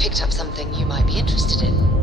picked up something you might be interested in.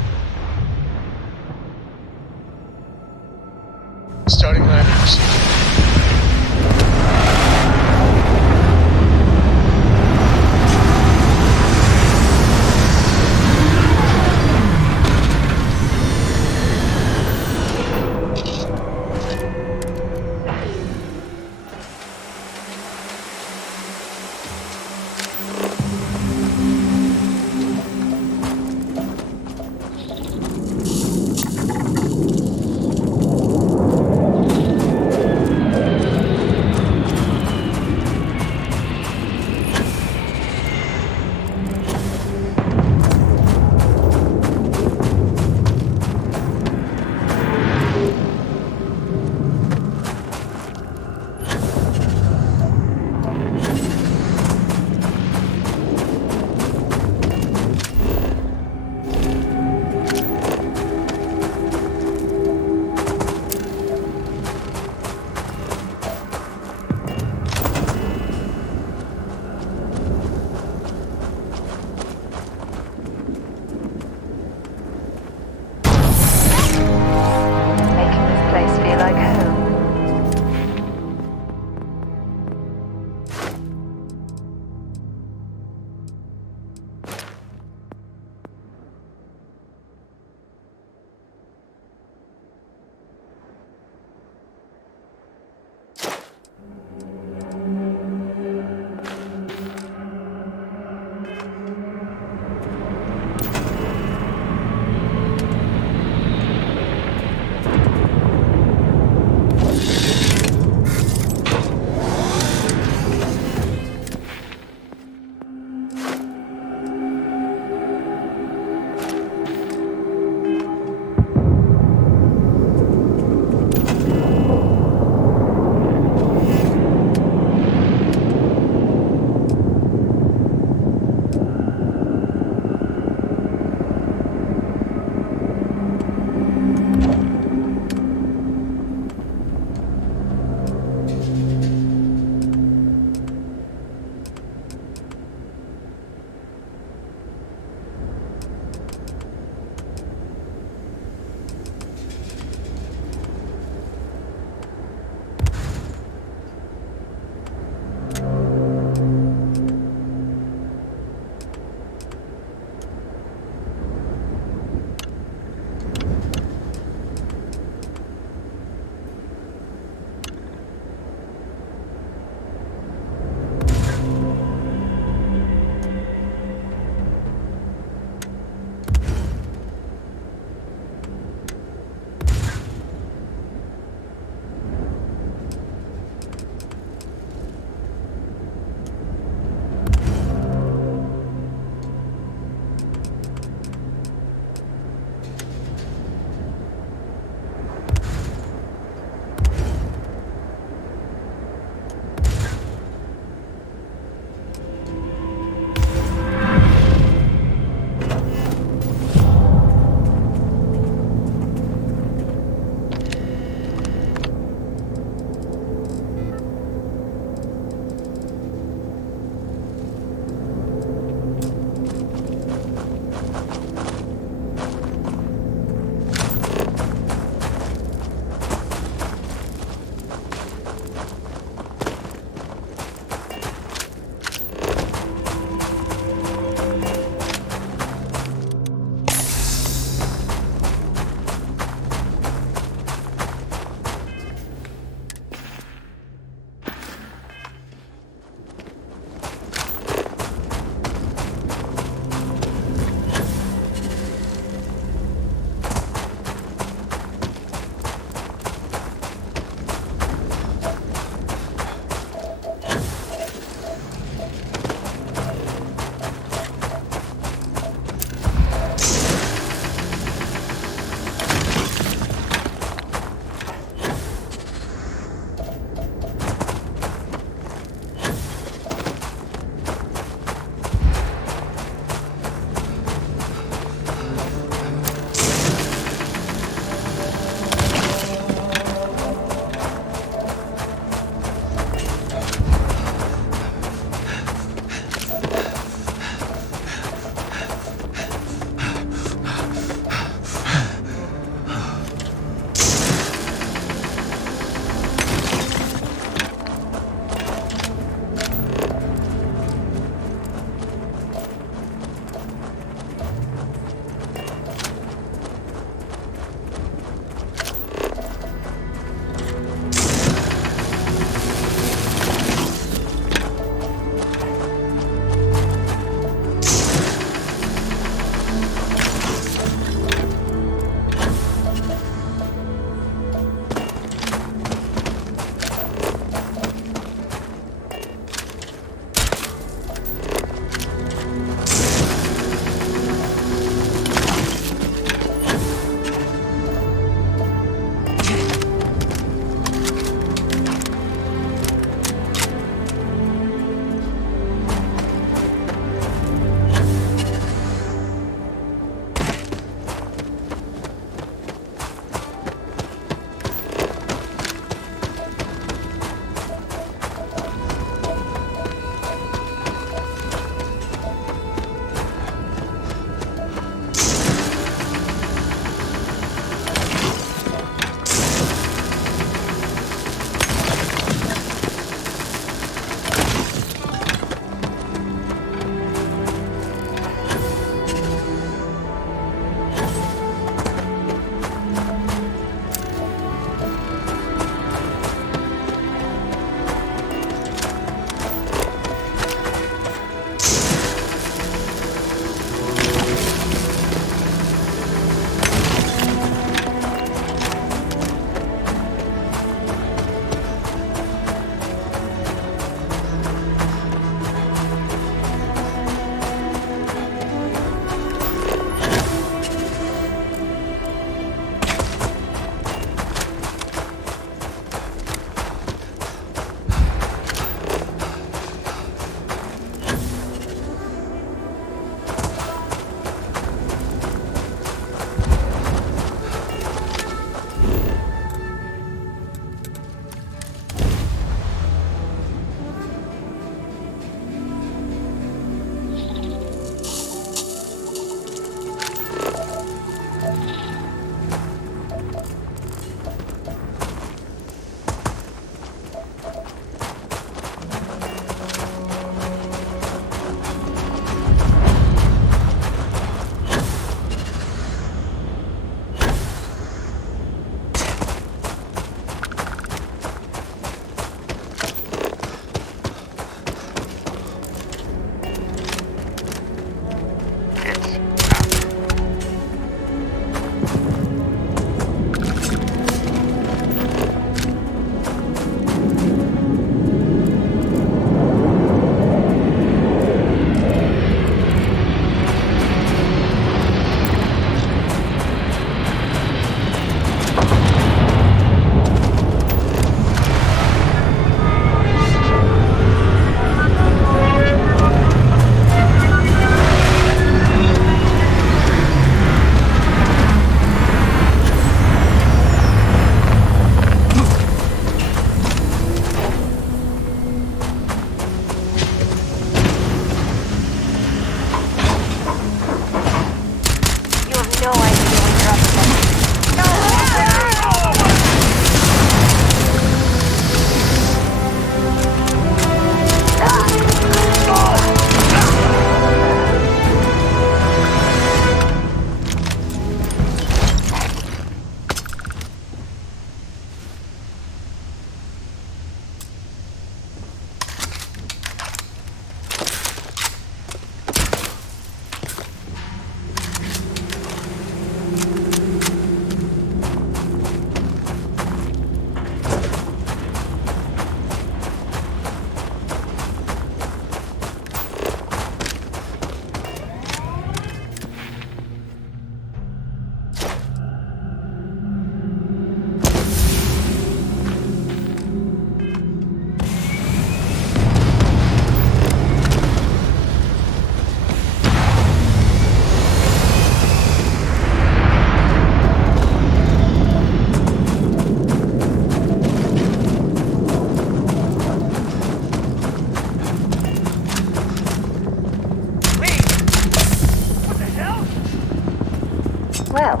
Well,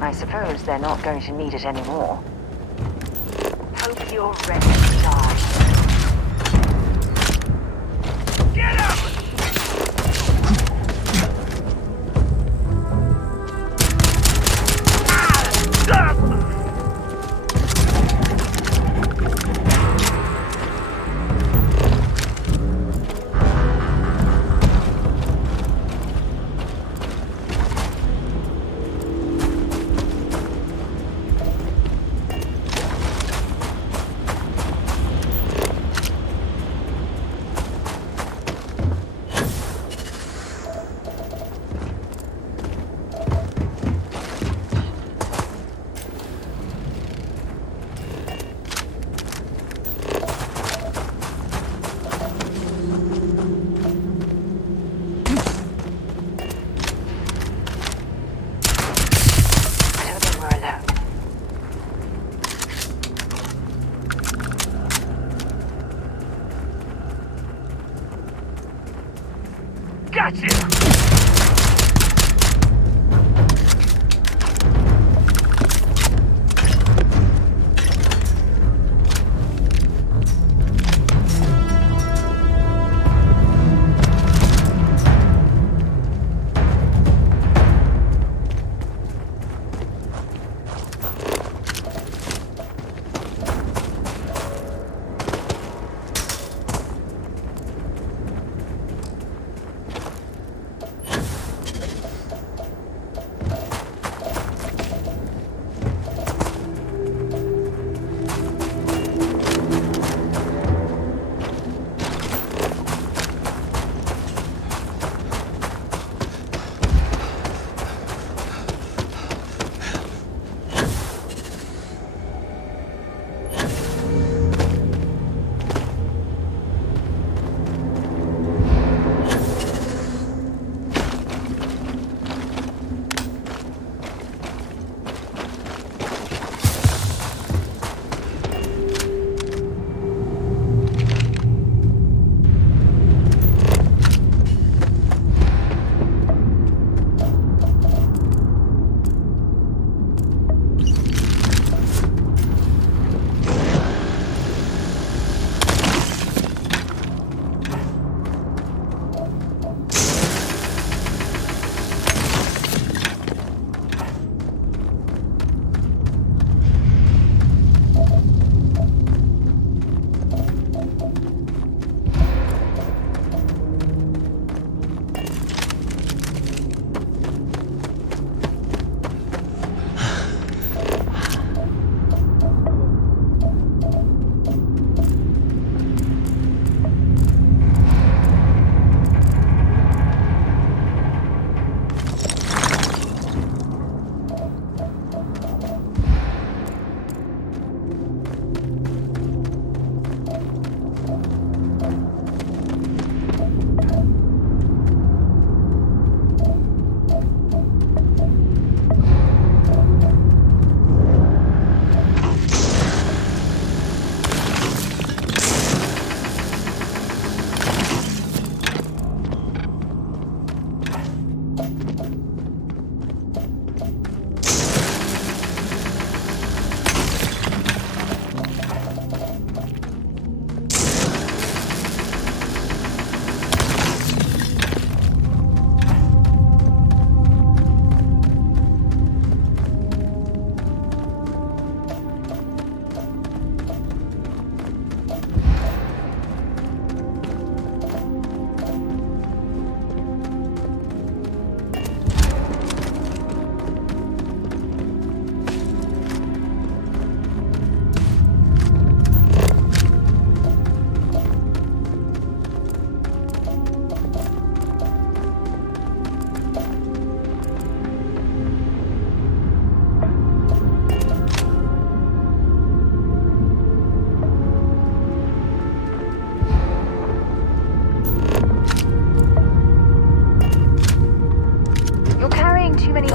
I suppose they're not going to need it anymore. Hope you're ready to die. Get up!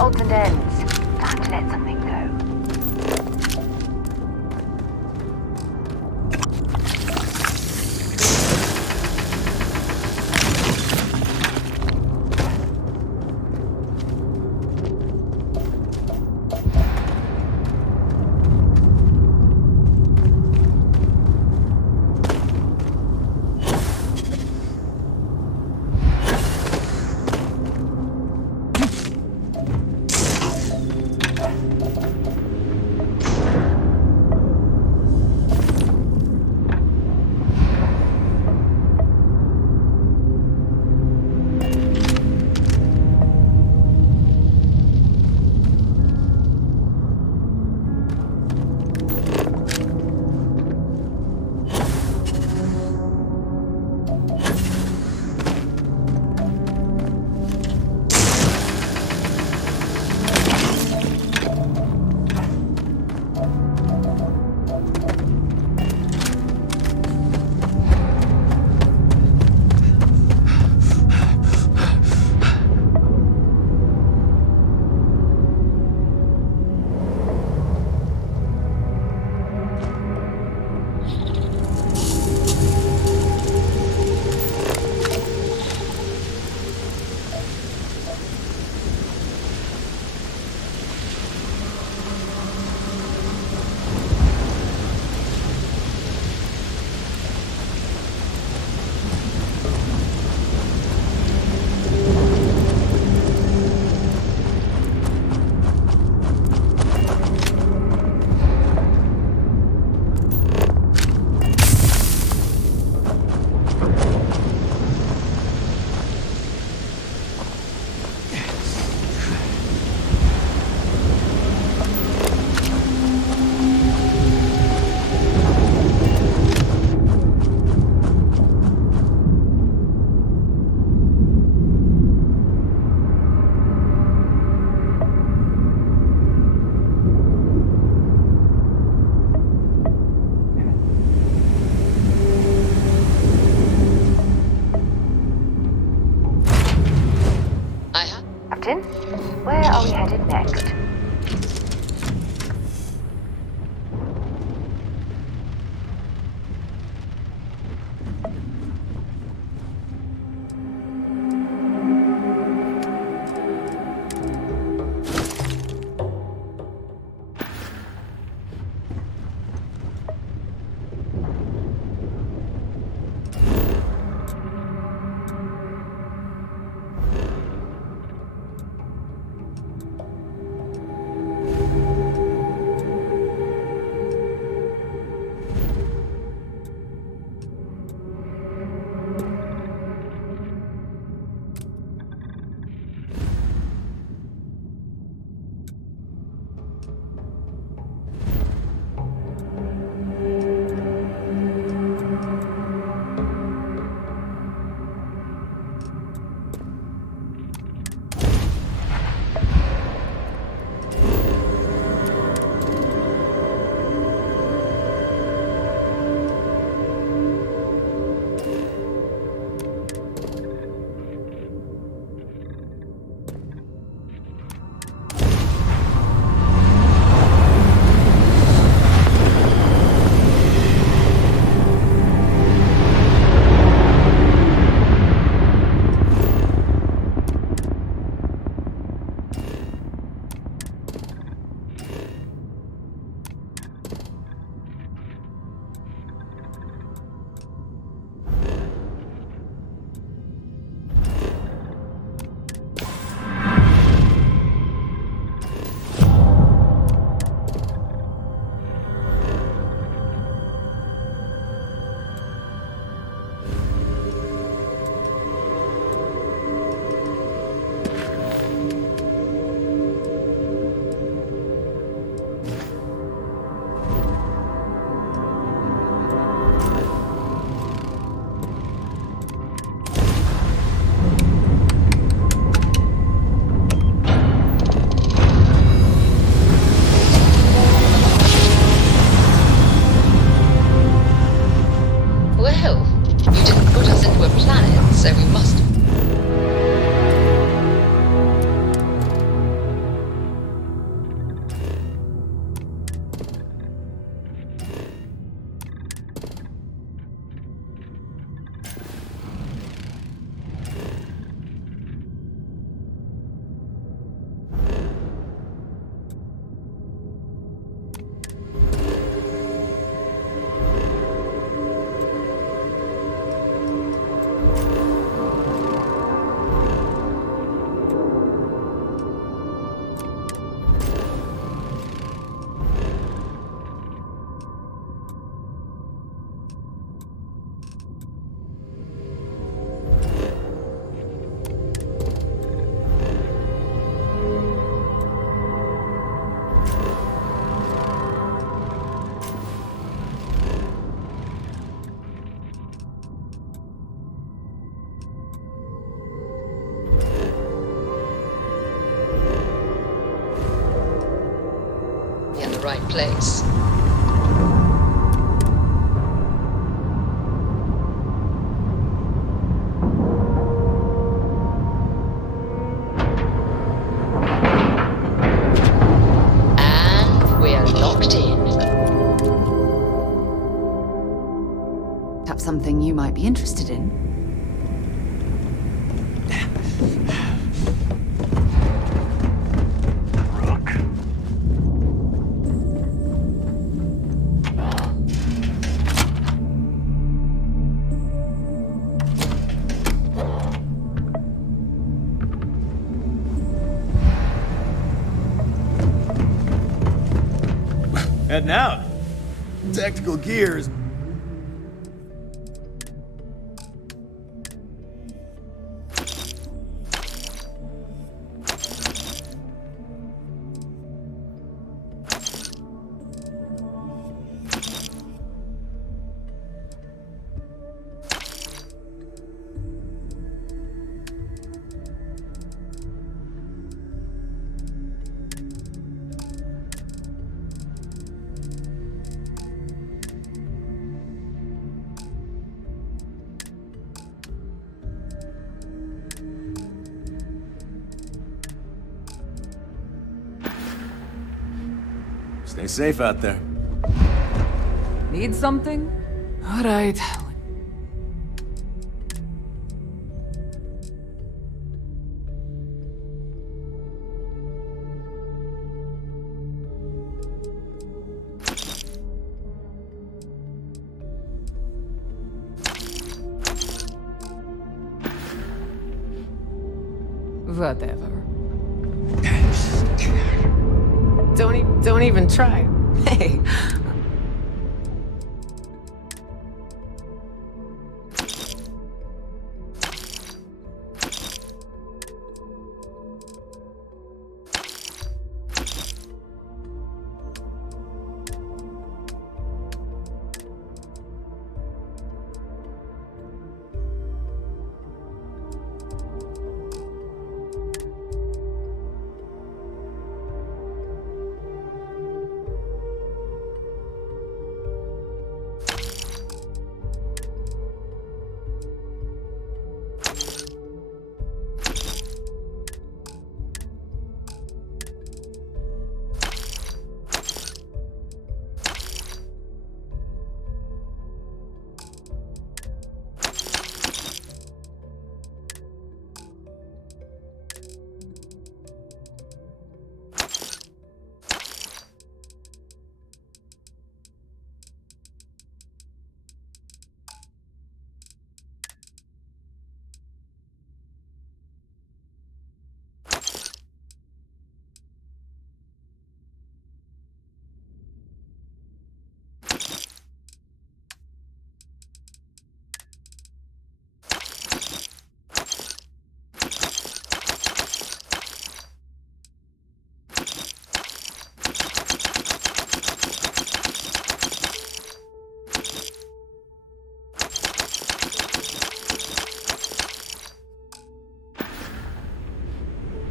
odds and ends. Time to let something go. Captain. Where are we headed next? right place. And we're locked in. Perhaps something you might be interested in? Heading out. Tactical gears. Stay safe out there. Need something? All right. Whatever. Don't even try. Hey.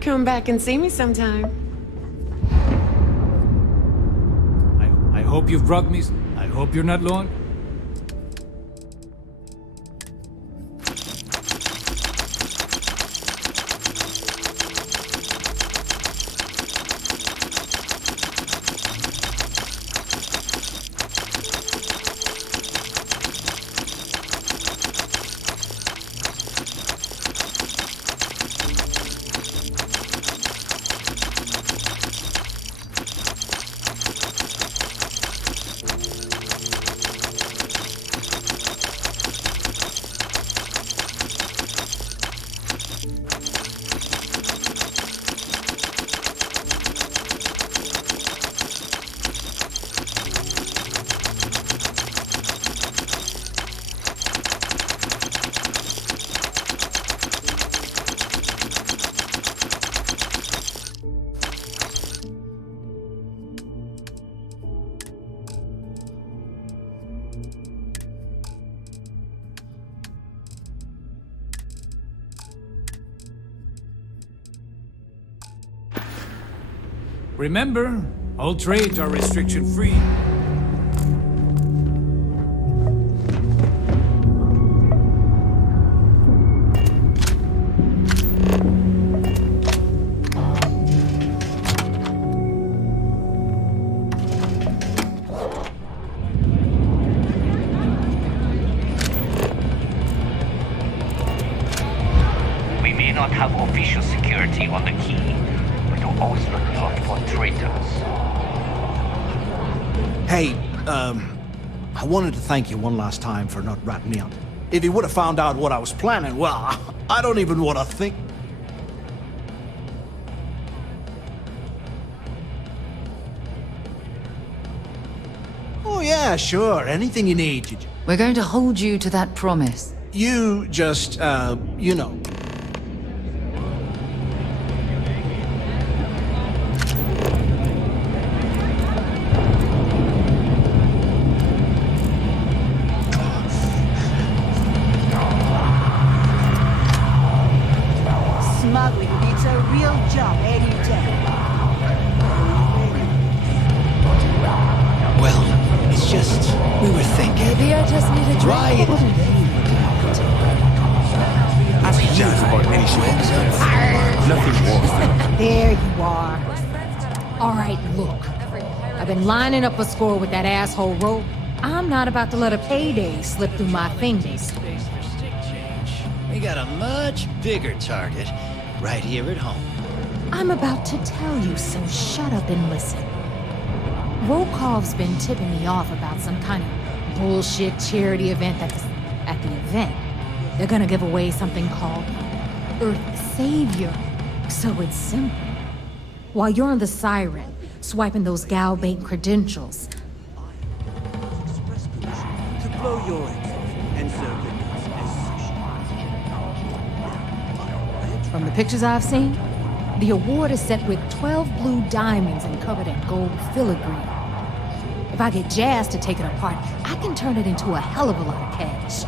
Come back and see me sometime. I hope you've brought me. I hope you're not alone. Remember, all trades are restriction-free. We may not have official security on the key, but we'll always look out for traitors. Hey, I wanted to thank you one last time for not ratting me out. If you would have found out what I was planning, well, I don't even want to think. Oh yeah, sure, anything you need. We're going to hold you to that promise. You just, you know. Smuggling beats a real job any day. Well, it's just, we were thinking. Maybe I just need a drink. Right. Ask Jazz about any shit. Nothing more. There you are. All right, look. I've been lining up a score with that asshole Rogue. I'm not about to let a payday slip through my fingers. We got a much bigger target right here at home. I'm about to tell you, so shut up and listen. Rokov's been tipping me off about some kind of bullshit charity event at the event. They're gonna give away something called Earth Savior. So it's simple. While you're on the Siren, swiping those Galbait credentials. To blow your and serve From the pictures I've seen, the award is set with 12 blue diamonds and covered in gold filigree. If I get Jazz to take it apart, I can turn it into a hell of a lot of cash.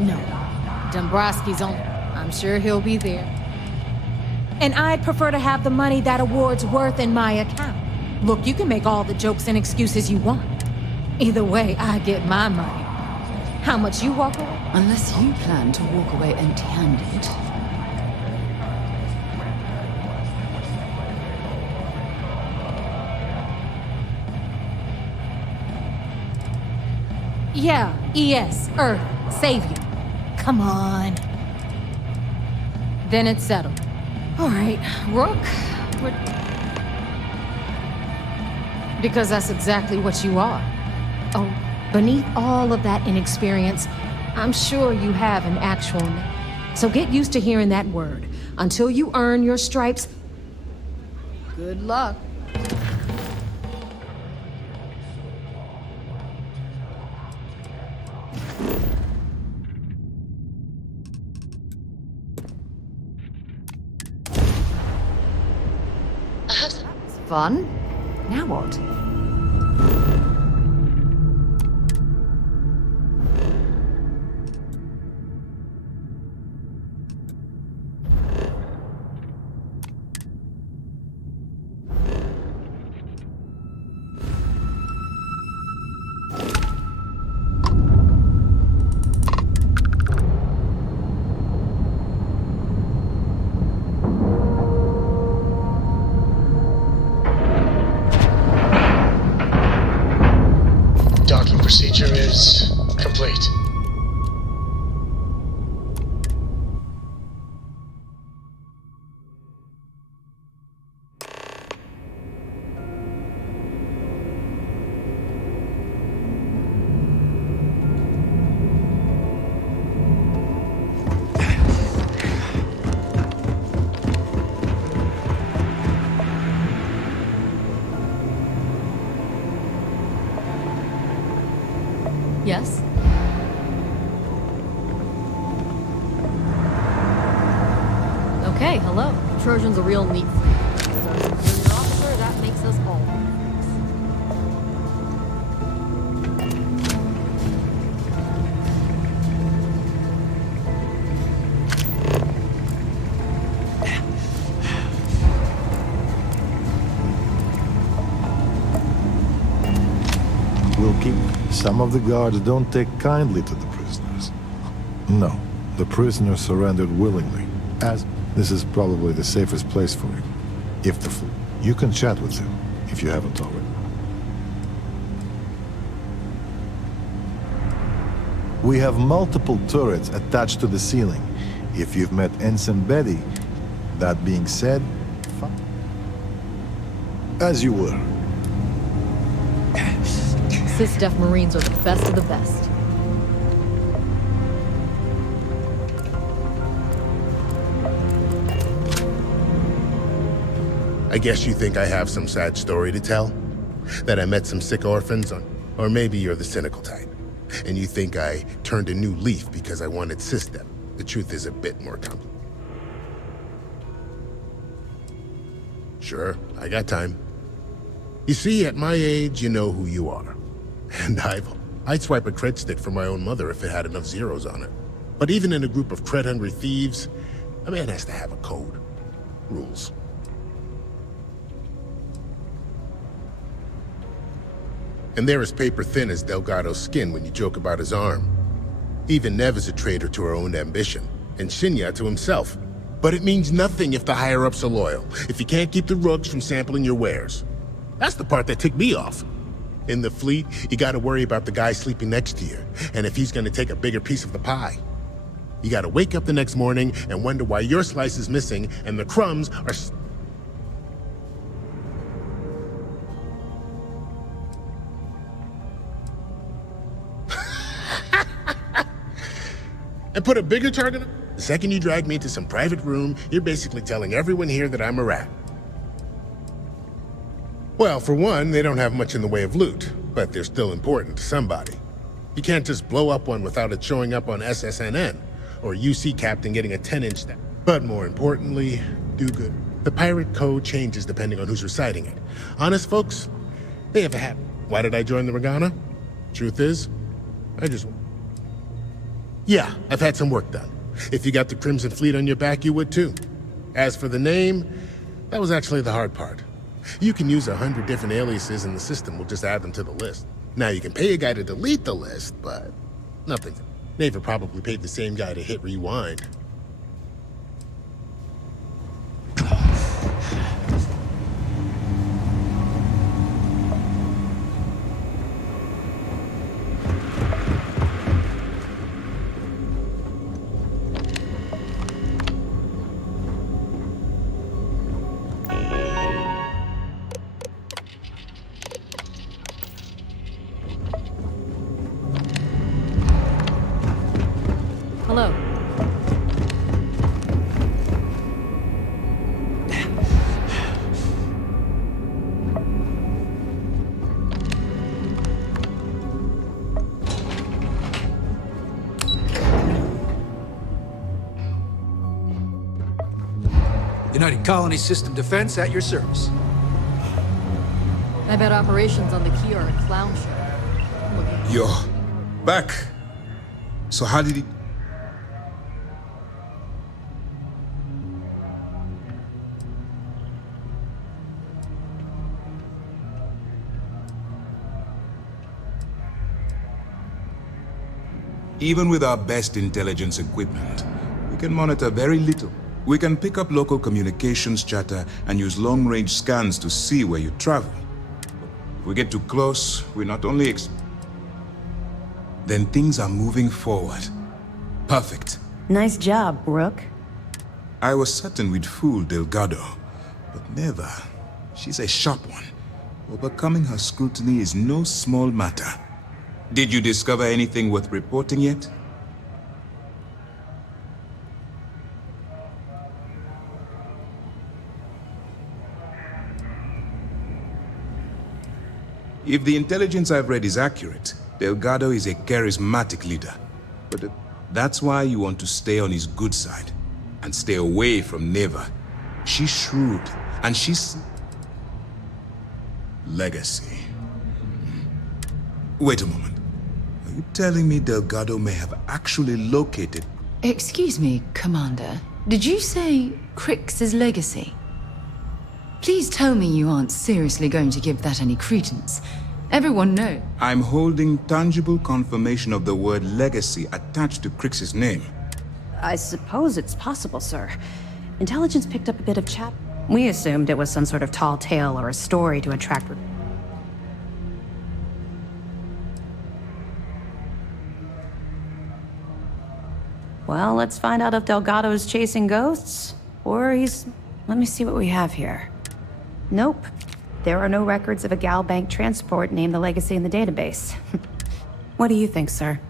No, Dombrowski's on. I'm sure he'll be there. And I'd prefer to have the money that award's worth in my account. Look, you can make all the jokes and excuses you want. Either way, I get my money. How much you walk away? Unless you plan to walk away empty-handed. Yeah, ES, Earth, Savior. Come on. Then it's settled. All right, Rook, because that's exactly what you are. Oh, beneath all of that inexperience, I'm sure you have an actual name. So get used to hearing that word. Until you earn your stripes, good luck. Fun? Now what? Procedure is complete. Yes? Okay, hello. Trojan's a real neat freak. As our superior officer, that makes us all. Wilkie, some of the guards don't take kindly to the prisoners. No, the prisoner surrendered willingly, as this is probably the safest place for him. You can chat with him, if you haven't already. We have multiple turrets attached to the ceiling. If you've met Ensign Betty, that being said, as you were. Sys-Def Marines are the best of the best. I guess you think I have some sad story to tell? That I met some sick orphans, or maybe you're the cynical type, and you think I turned a new leaf because I wanted Sys-Def. The truth is a bit more complicated. Sure, I got time. You see, at my age, you know who you are. And I'd swipe a cred stick for my own mother if it had enough zeros on it. But even in a group of cred-hungry thieves, a man has to have a code. Rules. And they're as paper-thin as Delgado's skin when you joke about his arm. Even Nev is a traitor to her own ambition, and Shinya to himself. But it means nothing if the higher-ups are loyal, if you can't keep the rooks from sampling your wares. That's the part that ticked me off. In the fleet, you gotta worry about the guy sleeping next to you, and if he's gonna take a bigger piece of the pie. You gotta wake up the next morning and wonder why your slice is missing and the crumbs are... And put a bigger target on... The second you drag me into some private room, you're basically telling everyone here that I'm a rat. Well, for one, they don't have much in the way of loot, but they're still important to somebody. You can't just blow up one without it showing up on SSNN, or UC Captain getting a 10-inch stat. But more importantly, do good. The pirate code changes depending on who's reciting it. Honest folks, they have a habit. Why did I join the Regana? Truth is, I just... Yeah, I've had some work done. If you got the Crimson Fleet on your back, you would too. As for the name, that was actually the hard part. You can use 100 different aliases and the system will just add them to the list. Now you can pay a guy to delete the list, but nothing. Neva probably paid the same guy to hit rewind. Hello. United Colony System Defense at your service. I bet operations on the key are a clown show. Yo, back. So how did he... Even with our best intelligence equipment, we can monitor very little. We can pick up local communications chatter and use long-range scans to see where you travel. If we get too close, we not only then things are moving forward. Perfect. Nice job, Rook. I was certain we'd fool Delgado, but never. She's a sharp one. Overcoming her scrutiny is no small matter. Did you discover anything worth reporting yet? If the intelligence I've read is accurate, Delgado is a charismatic leader. But that's why you want to stay on his good side and stay away from Neva. She's shrewd, and she's... legacy. Wait a moment. Are you telling me Delgado may have actually located... Excuse me, Commander. Did you say Crix's legacy? Please tell me you aren't seriously going to give that any credence. Everyone knows. I'm holding tangible confirmation of the word legacy attached to Crix's name. I suppose it's possible, sir. Intelligence picked up a bit of chat. We assumed it was some sort of tall tale or a story to attract... Well, let's find out if Delgado's chasing ghosts, or he's... Let me see what we have here. Nope. There are no records of a Gal Bank transport named the Legacy in the database. What do you think, sir?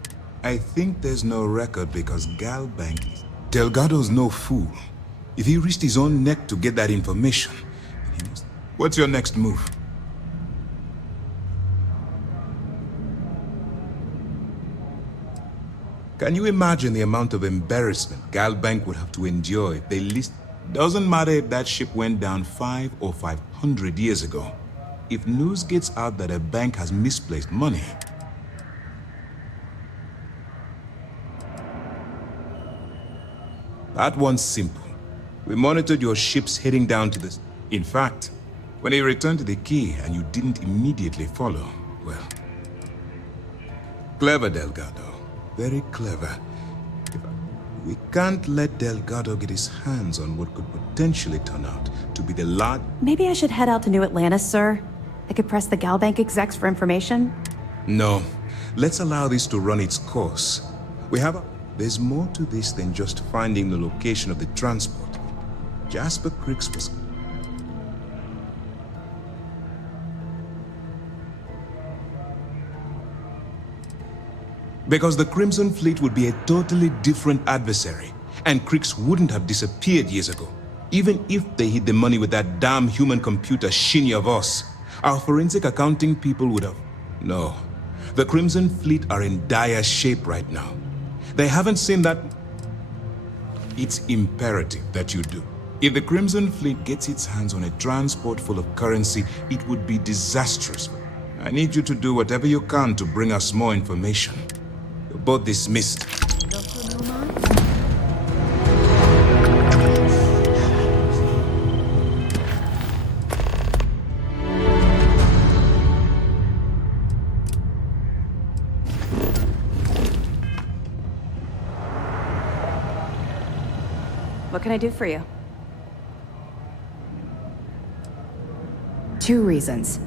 I think there's no record because Gal Bank is... Delgado's no fool. If he risked his own neck to get that information, then he must... What's your next move? Can you imagine the amount of embarrassment Gal Bank would have to endure if they list... Doesn't matter if that ship went down 5 or 500 years ago. If news gets out that a bank has misplaced money... That one's simple. We monitored your ships heading down to the... In fact, when they returned to the key and you didn't immediately follow, well... Clever, Delgado. Very clever. We can't let Delgado get his hands on what could potentially turn out to be the large... Maybe I should head out to New Atlantis, sir. I could press the Galbank execs for information. No. Let's allow this to run its course. There's more to this than just finding the location of the transport. Jasper Cricks was... Because the Crimson Fleet would be a totally different adversary, and Cricks wouldn't have disappeared years ago. Even if they hid the money with that damn human computer Shinny of us, our forensic accounting people would have... No. The Crimson Fleet are in dire shape right now. They haven't seen that... It's imperative that you do. If the Crimson Fleet gets its hands on a transport full of currency, it would be disastrous. I need you to do whatever you can to bring us more information. You're both dismissed. What can I do for you? 2 reasons.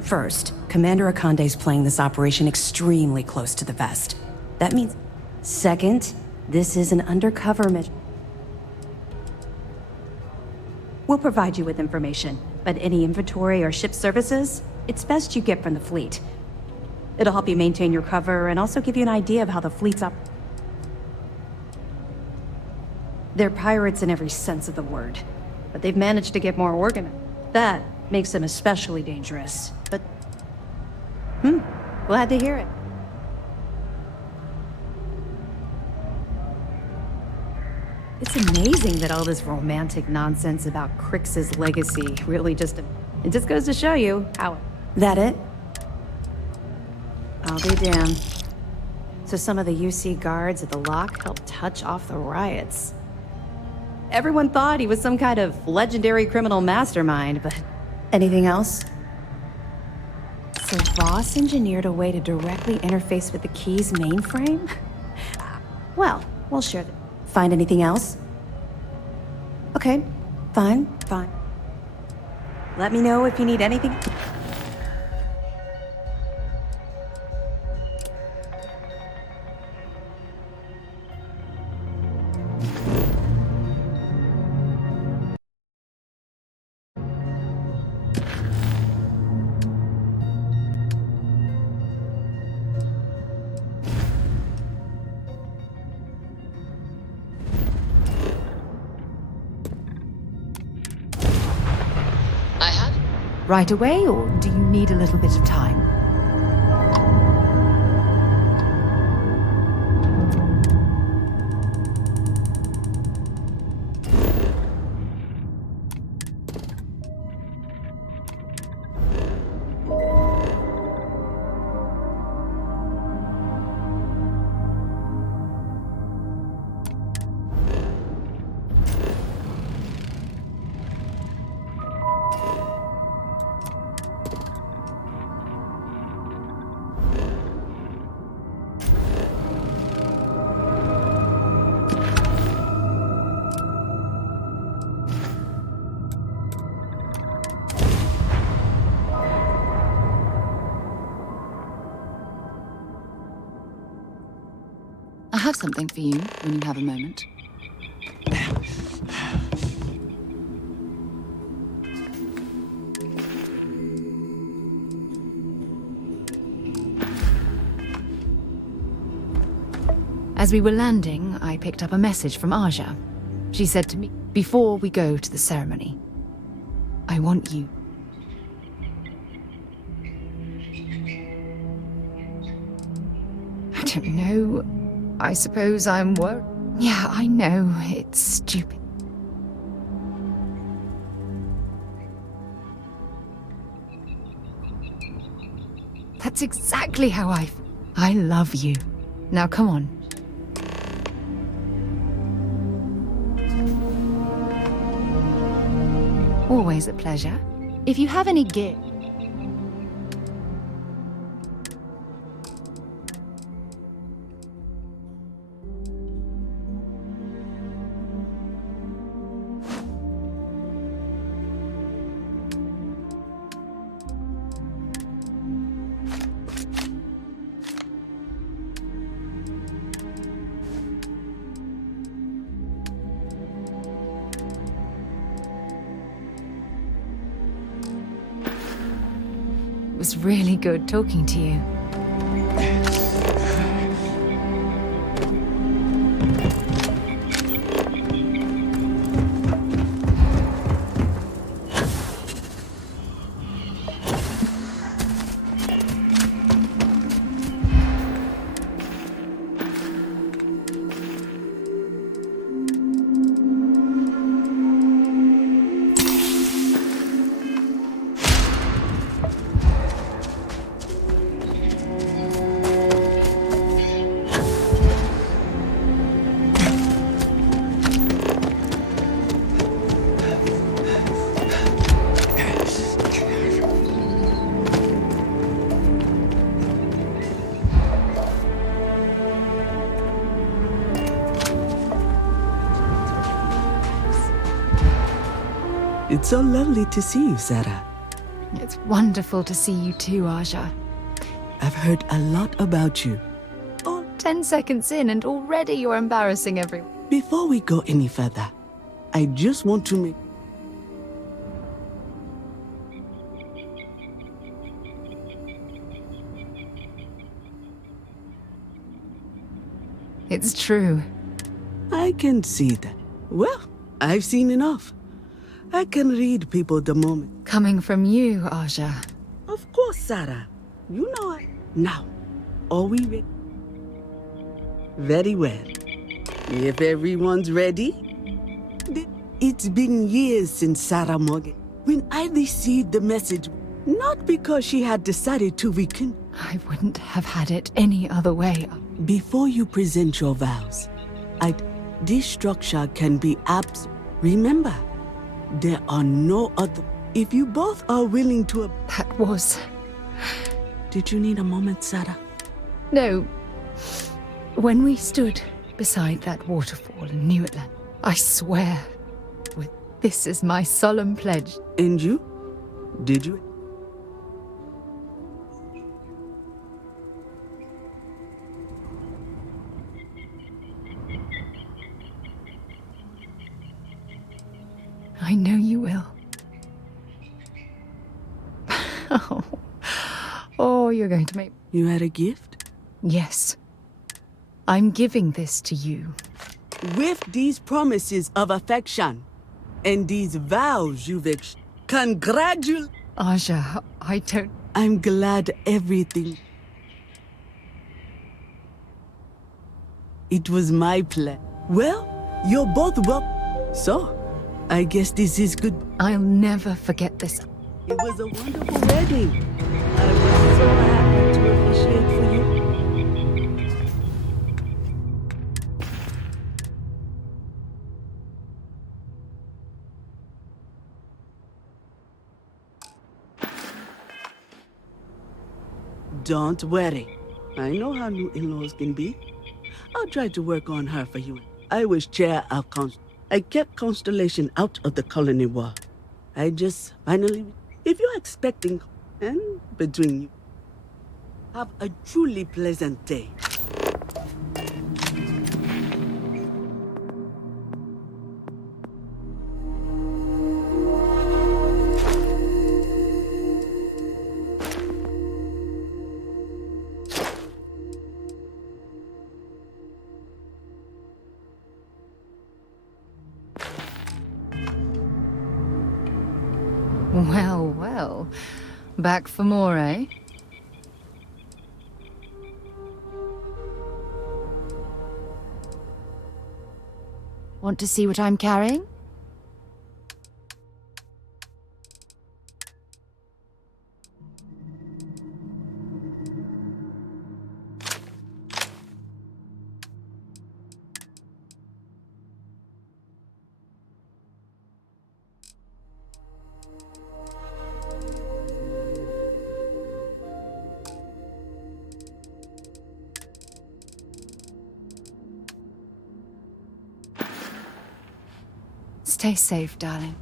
First, Commander Akande's playing this operation extremely close to the vest. That means... Second, this is an undercover mission. We'll provide you with information, but any inventory or ship services, it's best you get from the fleet. It'll help you maintain your cover and also give you an idea of how the fleet's up. They're pirates in every sense of the word, but they've managed to get more organized. That makes them especially dangerous, but... glad to hear it. It's amazing that all this romantic nonsense about Crix's legacy really just... It just goes to show you how... That it? I'll be damned. So some of the UC guards at the lock helped touch off the riots. Everyone thought he was some kind of legendary criminal mastermind, but... Anything else? So Voss engineered a way to directly interface with the Key's mainframe? Well, we'll share that. Find anything else? Okay, fine. Let me know if you need anything. Right away, or do you need a little bit of time? I have something for you when you have a moment. As we were landing, I picked up a message from Aja. She said to me, before we go to the ceremony, I want you. I don't know. I suppose I'm worried. Yeah, I know. It's stupid. That's exactly how I love you. Now come on. Always a pleasure. If you have any gear... was really good talking to you. It's so lovely to see you, Sarah. It's wonderful to see you too, Aja. I've heard a lot about you. 10 seconds in and already you're embarrassing everyone. Before we go any further, I just want to make... It's true. I can see that. Well, I've seen enough. I can read people the moment. Coming from you, Aja. Of course, Sarah. You know I... Now, are we ready? Very well. If everyone's ready... It's been years since Sarah Morgan. When I received the message, not because she had decided to weaken. I wouldn't have had it any other way. Before you present your vows, this structure can be Remember, there are no other... If you both are willing to... That was... Did you need a moment, Sarah? No. When we stood beside that waterfall in New Atlantis, I swear, this is my solemn pledge. And you? Did you? I know you will. Oh, you're going to make... You had a gift? Yes. I'm giving this to you. With these promises of affection and these vows you've congratulate... Aja, I don't... I'm glad everything... It was my plan. Well, you're both welcome. So, I guess this is good. I'll never forget this. It was a wonderful wedding. I was so happy to officiate for you. Don't worry. I know how new in-laws can be. I'll try to work on her for you. I was chair of I kept Constellation out of the colony war. I just finally... If you're expecting... And between you... Have a truly pleasant day. Well, well. Back for more, eh? Want to see what I'm carrying? Stay safe, darling.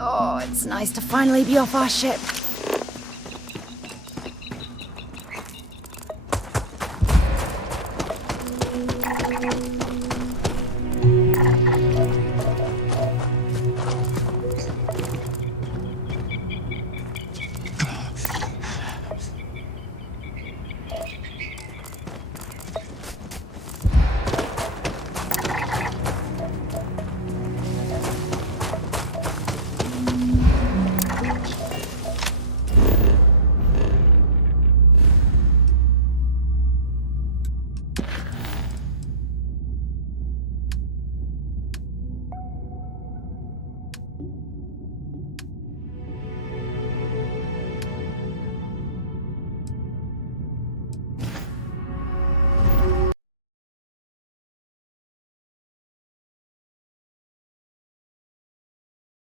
Oh, it's nice to finally be off our ship.